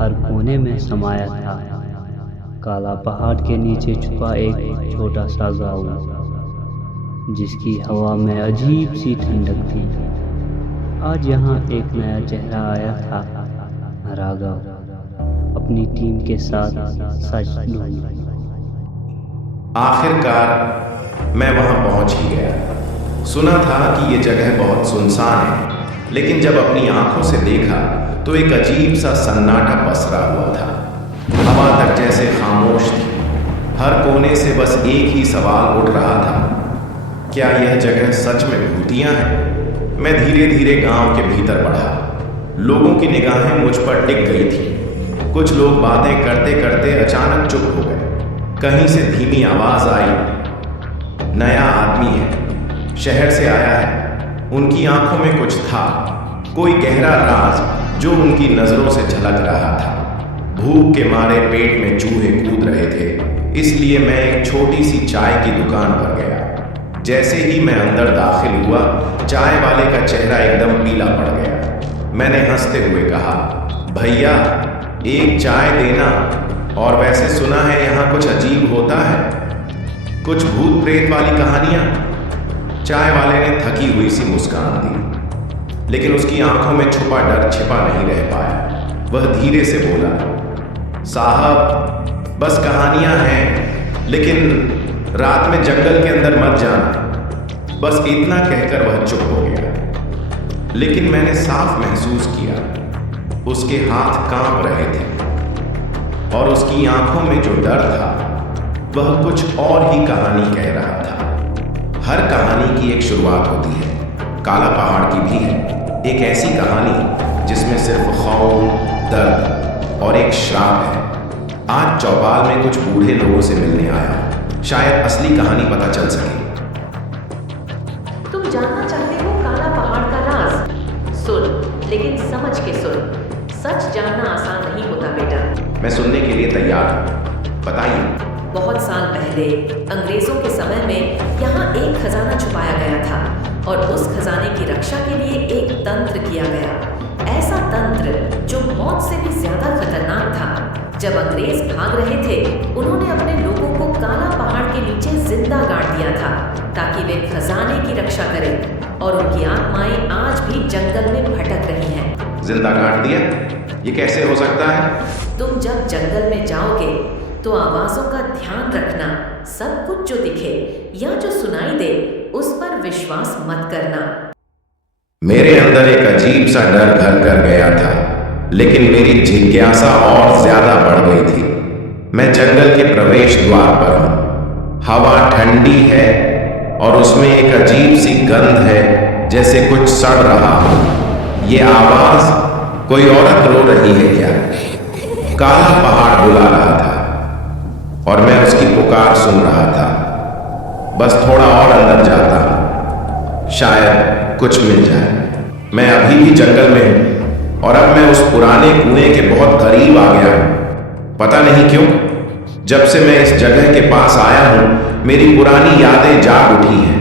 हर कोने में समाया था। काला पहाड़ के नीचे छुपा एक छोटा सा गाँव, जिसकी हवा में अजीब सी ठंडक थी। आज यहाँ एक नया चेहरा आया था, राघव, अपनी टीम के साथ सच ढूंढने। आखिरकार मैं वहां पहुंच ही गया। सुना था कि ये जगह बहुत सुनसान है, लेकिन जब अपनी आंखों से देखा तो एक अजीब सा सन्नाटा पसरा हुआ था। हवा तक जैसे खामोश थी। हर कोने से बस एक ही सवाल उठ रहा था, क्या यह जगह सच में भूतिया है? मैं धीरे धीरे गांव के भीतर बढ़ा। लोगों की निगाहें मुझ पर टिक गई थी। कुछ लोग बातें करते करते अचानक चुप हो गए। कहीं से धीमी आवाज आई, नया आदमी है, शहर से आया है। उनकी आंखों में कुछ था, कोई गहरा राज जो उनकी नजरों से झलक रहा था। भूख के मारे पेट में चूहे कूद रहे थे, इसलिए मैं एक छोटी सी चाय की दुकान पर गया। जैसे ही मैं अंदर दाखिल हुआ, चाय वाले का चेहरा एकदम पीला पड़ गया। मैंने हंसते हुए कहा, भैया एक चाय देना। और वैसे सुना है यहाँ कुछ अजीब होता है, कुछ भूत प्रेत वाली कहानियां। चाय वाले ने थकी हुई सी मुस्कान दी, लेकिन उसकी आंखों में छुपा डर छिपा नहीं रह पाया। वह धीरे से बोला, साहब बस कहानियां हैं, लेकिन रात में जंगल के अंदर मत जाना। बस इतना कहकर वह चुप हो गया। लेकिन मैंने साफ महसूस किया, उसके हाथ कांप रहे थे और उसकी आंखों में जो डर था वह कुछ और ही कहानी कह रहा था। हर कहानी की एक शुरुआत होती है, काला पहाड़ की भी है एक ऐसी कहानी जिसमें सिर्फ खौफ, दर्द और एक श्राप है। आज चौपाल में कुछ बूढ़े लोगों से मिलने आया, शायद असली कहानी पता चल सके। तुम जानना चाहते हो काला पहाड़ का राज? सुन, लेकिन समझ के सुन। सच जानना आसान नहीं होता बेटा। मैं सुनने के लिए तैयार हूं, बताइए। बहुत साल पहले अंग्रेजों के समय में यहाँ एक खजाना छुपाया गया था और उस खजाने की रक्षा के लिए एक तंत्र किया गया। ऐसा तंत्र जो मौत से भी ज्यादा खतरनाक था। जब अंग्रेज भाग रहे थे, उन्होंने अपने लोगों को काला पहाड़ के नीचे जिंदा गाड़ दिया था ताकि वे खजाने की रक्षा करें, और उनकी आत्माएं आज भी जंगल में भटक रही हैं। जिंदा गाड़ दिया? ये कैसे हो सकता है? तुम जब जंगल में जाओगे तो आवाजों का ध्यान रखना। सब कुछ जो दिखे या जो सुनाई दे उस पर विश्वास मत करना। मेरे अंदर एक अजीब सा डर घर कर गया था, लेकिन मेरी जिज्ञासा और ज्यादा बढ़ गई थी। मैं जंगल के प्रवेश द्वार पर हूं। हवा ठंडी है और उसमें एक अजीब सी गंध है, जैसे कुछ सड़ रहा हो। ये आवाज कोई औरत रो रही है क्या? काला पहाड़ बुला रहा था और मैं उसकी पुकार सुन रहा था। बस थोड़ा और अंदर जाता, शायद कुछ मिल जाए। मैं अभी भी जंगल में हूं और अब मैं उस पुराने कुएं के बहुत करीब आ गया हूं। पता नहीं क्यों, जब से मैं इस जगह के पास आया हूं, मेरी पुरानी यादें जाग उठी हैं।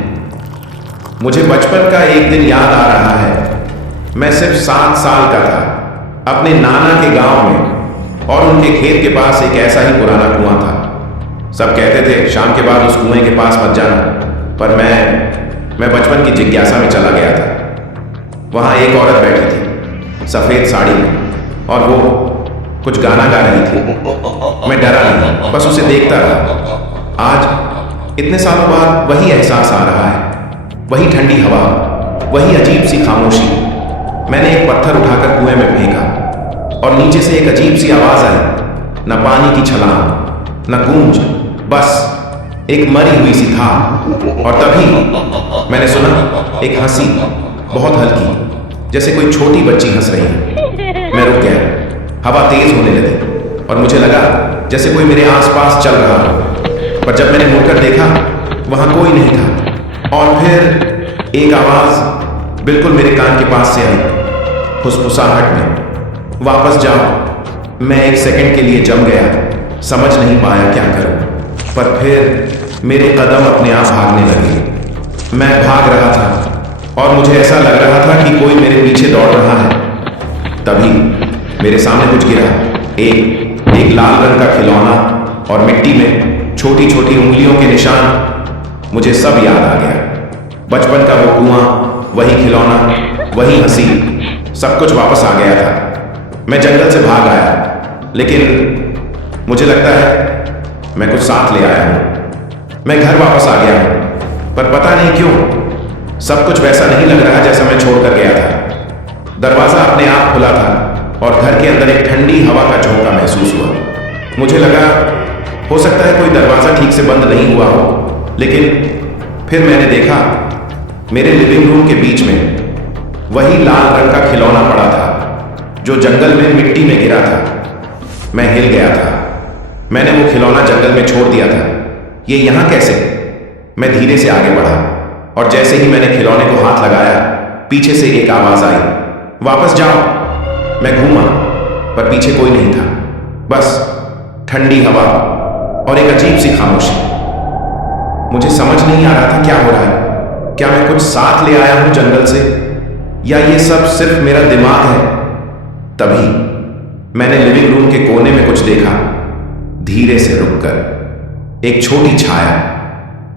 मुझे बचपन का एक दिन याद आ रहा है। मैं सिर्फ 7 साल का था, अपने नाना के गांव में, और उनके खेत के पास एक ऐसा ही पुराना कुआं था। सब कहते थे शाम के बाद उस कुएं के पास मत जाना, पर मैं बचपन की जिज्ञासा में चला गया था। वहां एक औरत बैठी थी सफेद साड़ी में, और वो कुछ गाना गा रही थी। मैं डरा नहीं, बस उसे देखता रहा। आज इतने सालों बाद वही एहसास आ रहा है, वही ठंडी हवा, वही अजीब सी खामोशी। मैंने एक पत्थर उठाकर कुएं में फेंका और नीचे से एक अजीब सी आवाज आई। न पानी की छलांग, न गूंज, बस एक मरी हुई सी था। और तभी मैंने सुना एक हंसी, बहुत हल्की, जैसे कोई छोटी बच्ची हंस रही है। मैं रुक गया। हवा तेज होने लगी और मुझे लगा जैसे कोई मेरे आसपास चल रहा हो, पर जब मैंने मुड़कर देखा वहां कोई नहीं था। और फिर एक आवाज बिल्कुल मेरे कान के पास से आई, फुसफुसाहट में, वापस जाओ। मैं एक सेकंड के लिए जम गया, समझ नहीं पाया क्या करूं, पर फिर मेरे कदम अपने आप भागने लगे। मैं भाग रहा था और मुझे ऐसा लग रहा था कि कोई मेरे पीछे दौड़ रहा है। तभी मेरे सामने कुछ गिरा, एक लाल रंग का खिलौना और मिट्टी में छोटी छोटी उंगलियों के निशान। मुझे सब याद आ गया। बचपन का वो कुआं, वही खिलौना, वही हंसी, सब कुछ वापस आ गया था। मैं जंगल से भाग आया, लेकिन मुझे लगता है मैं कुछ साथ ले आया हूं। मैं घर वापस आ गया हूं, पर पता नहीं क्यों सब कुछ वैसा नहीं लग रहा जैसा मैं छोड़कर गया था। दरवाजा अपने आप खुला था और घर के अंदर एक ठंडी हवा का झोंका महसूस हुआ। मुझे लगा हो सकता है कोई दरवाजा ठीक से बंद नहीं हुआ हो, लेकिन फिर मैंने देखा मेरे लिविंग रूम के बीच में वही लाल रंग का खिलौना पड़ा था जो जंगल में मिट्टी में गिरा था। मैं हिल गया था। मैंने वो खिलौना जंगल में छोड़ दिया था। ये यहां कैसे? मैं धीरे से आगे बढ़ा और जैसे ही मैंने खिलौने को हाथ लगाया, पीछे से एक आवाज आई, वापस जाओ। मैं घूमा, पर पीछे कोई नहीं था, बस ठंडी हवा और एक अजीब सी खामोशी। मुझे समझ नहीं आ रहा था क्या हो रहा है। क्या मैं कुछ साथ ले आया हूं जंगल से, या ये सब सिर्फ मेरा दिमाग है? तभी मैंने लिविंग रूम के कोने में कुछ देखा। धीरे से रुककर एक छोटी छाया,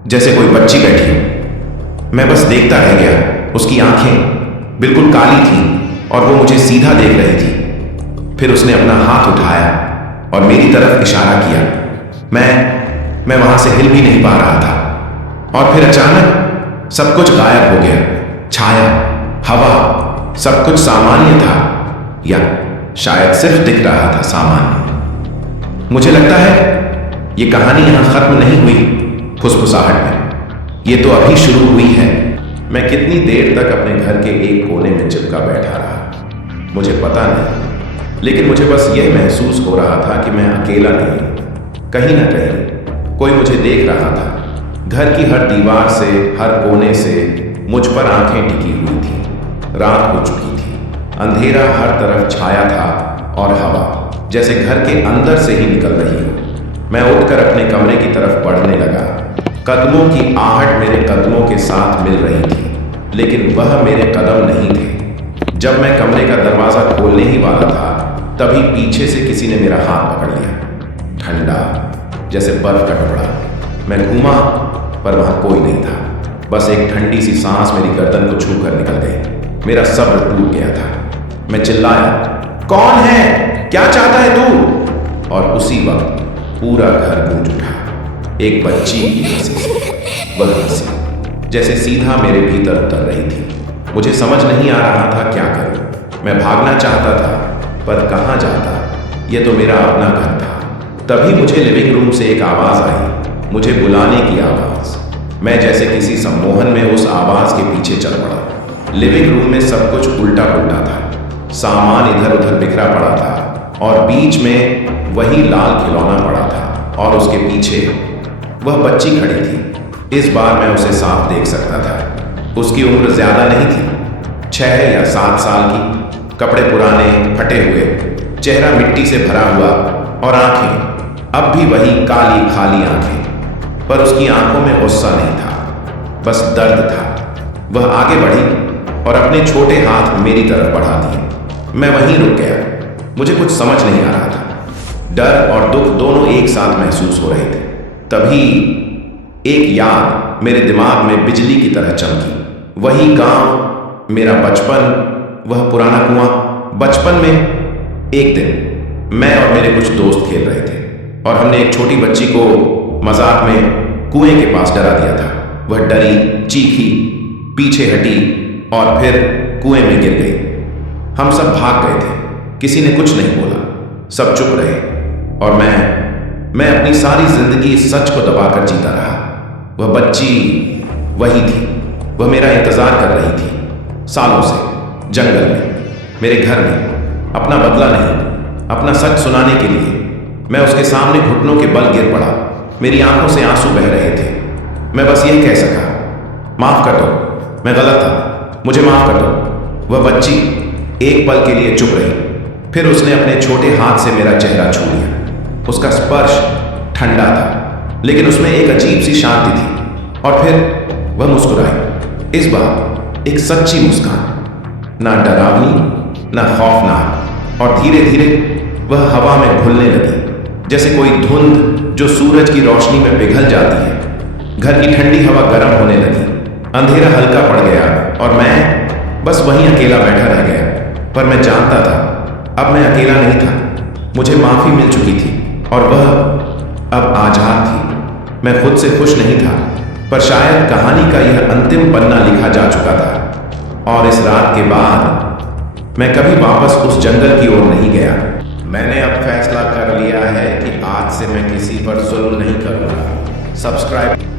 जैसे कोई बच्ची बैठी हो। मैं बस देखता रह गया। उसकी आंखें बिल्कुल काली थीं और वो मुझे सीधा देख रही थी। फिर उसने अपना हाथ उठाया और मेरी तरफ इशारा किया। मैं वहां से हिल भी नहीं पा रहा था। और फिर अचानक सब कुछ गायब हो गया। छाया, हवा, सब कुछ सामान्य था, या शायद सिर्फ दिख रहा था सामान्य। मुझे लगता है ये कहानी यहां खत्म नहीं हुई फुसफुसाहट में। ये तो अभी शुरू हुई है। मैं कितनी देर तक अपने घर के एक कोने में चिपका बैठा रहा, मुझे पता नहीं, लेकिन मुझे बस यह महसूस हो रहा था कि मैं अकेला नहीं। कहीं ना कहीं कोई मुझे देख रहा था। घर की हर दीवार से, हर कोने से मुझ पर आंखें टिकी हुई थी। रात हो चुकी थी, अंधेरा हर तरफ छाया था और हवा जैसे घर के अंदर से ही निकल रही हो। मैं उठकर अपने कमरे की तरफ बढ़ने लगा। कदमों की आहट मेरे कदमों के साथ मिल रही थी, लेकिन वह मेरे कदम नहीं थे। जब मैं कमरे का दरवाजा खोलने ही वाला था, तभी पीछे से किसी ने मेरा हाथ पकड़ लिया, ठंडा जैसे बर्फ का टुकड़ा। मैं घूमा, पर वहां कोई नहीं था। बस एक ठंडी सी सांस मेरी गर्दन को छू कर निकल गई। मेरा सब्र टूट गया था। मैं चिल्लाया, कौन है? क्या चाहता है तू? और उसी वक्त पूरा घर गूंज उठा, एक बच्ची की हंसी से। वह हंसी जैसे सीधा मेरे भीतर उतर रही थी। मुझे समझ नहीं आ रहा था क्या करूं। मैं भागना चाहता था, पर कहां जाता? यह तो मेरा अपना घर था। तभी मुझे लिविंग रूम से एक आवाज आई, मुझे बुलाने की आवाज। मैं जैसे किसी सम्मोहन में उस आवाज के पीछे चल पड़ा। लिविंग रूम में सब कुछ उल्टा पुल्टा था। सामान इधर उधर बिखरा पड़ा था और बीच में वही लाल खिलौना पड़ा था और उसके पीछे वह बच्ची खड़ी थी। इस बार मैं उसे साफ देख सकता था। उसकी उम्र ज्यादा नहीं थी, 6 या 7 साल की। कपड़े पुराने, फटे हुए, चेहरा मिट्टी से भरा हुआ और आंखें अब भी वही काली खाली आंखें। पर उसकी आंखों में गुस्सा नहीं था, बस दर्द था। वह आगे बढ़ी और अपने छोटे हाथ मेरी तरफ बढ़ा दिए। मैं वहीं रुक गया। मुझे कुछ समझ नहीं आ रहा था। डर और दुख दोनों एक साथ महसूस हो रहे थे। तभी एक याद मेरे दिमाग में बिजली की तरह चमकी। वही गांव, मेरा बचपन, वह पुराना कुआं। बचपन में एक दिन मैं और मेरे कुछ दोस्त खेल रहे थे और हमने एक छोटी बच्ची को मजाक में कुएं के पास डरा दिया था। वह डरी, चीखी, पीछे हटी और फिर कुएं में गिर गई। हम सब भाग गए थे। किसी ने कुछ नहीं बोला, सब चुप रहे और मैं अपनी सारी जिंदगी इस सच को दबाकर जीता रहा। वह बच्ची वही थी। वह मेरा इंतजार कर रही थी सालों से, जंगल में, मेरे घर में। अपना बदला नहीं, अपना सच सुनाने के लिए मैं उसके सामने घुटनों के बल गिर पड़ा। मेरी आंखों से आंसू बह रहे थे। मैं बस यह कह सका, माफ कर दो, मैं गलत था, मुझे माफ कर दो। वह बच्ची एक पल के लिए चुप रही, फिर उसने अपने छोटे हाथ से मेरा चेहरा छू लिया। उसका स्पर्श ठंडा था, लेकिन उसमें एक अजीब सी शांति थी। और फिर वह मुस्कुराई। इस बार एक सच्ची मुस्कान, ना डरावनी, ना खौफनाक। और धीरे धीरे वह हवा में घुलने लगी, जैसे कोई धुंध जो सूरज की रोशनी में पिघल जाती है। घर की ठंडी हवा गर्म होने लगी, अंधेरा हल्का पड़ गया और मैं बस वहीं अकेला बैठा रह गया। पर मैं जानता था अब मैं अकेला नहीं था। मुझे माफी मिल चुकी थी और वह अब आजाद थी। मैं खुद से खुश नहीं था, पर शायद कहानी का यह अंतिम पन्ना लिखा जा चुका था और इस रात के बाद मैं कभी वापस उस जंगल की ओर नहीं गया। मैंने अब फैसला कर लिया है कि आज से मैं किसी पर जुल्म नहीं करूंगा। सब्सक्राइब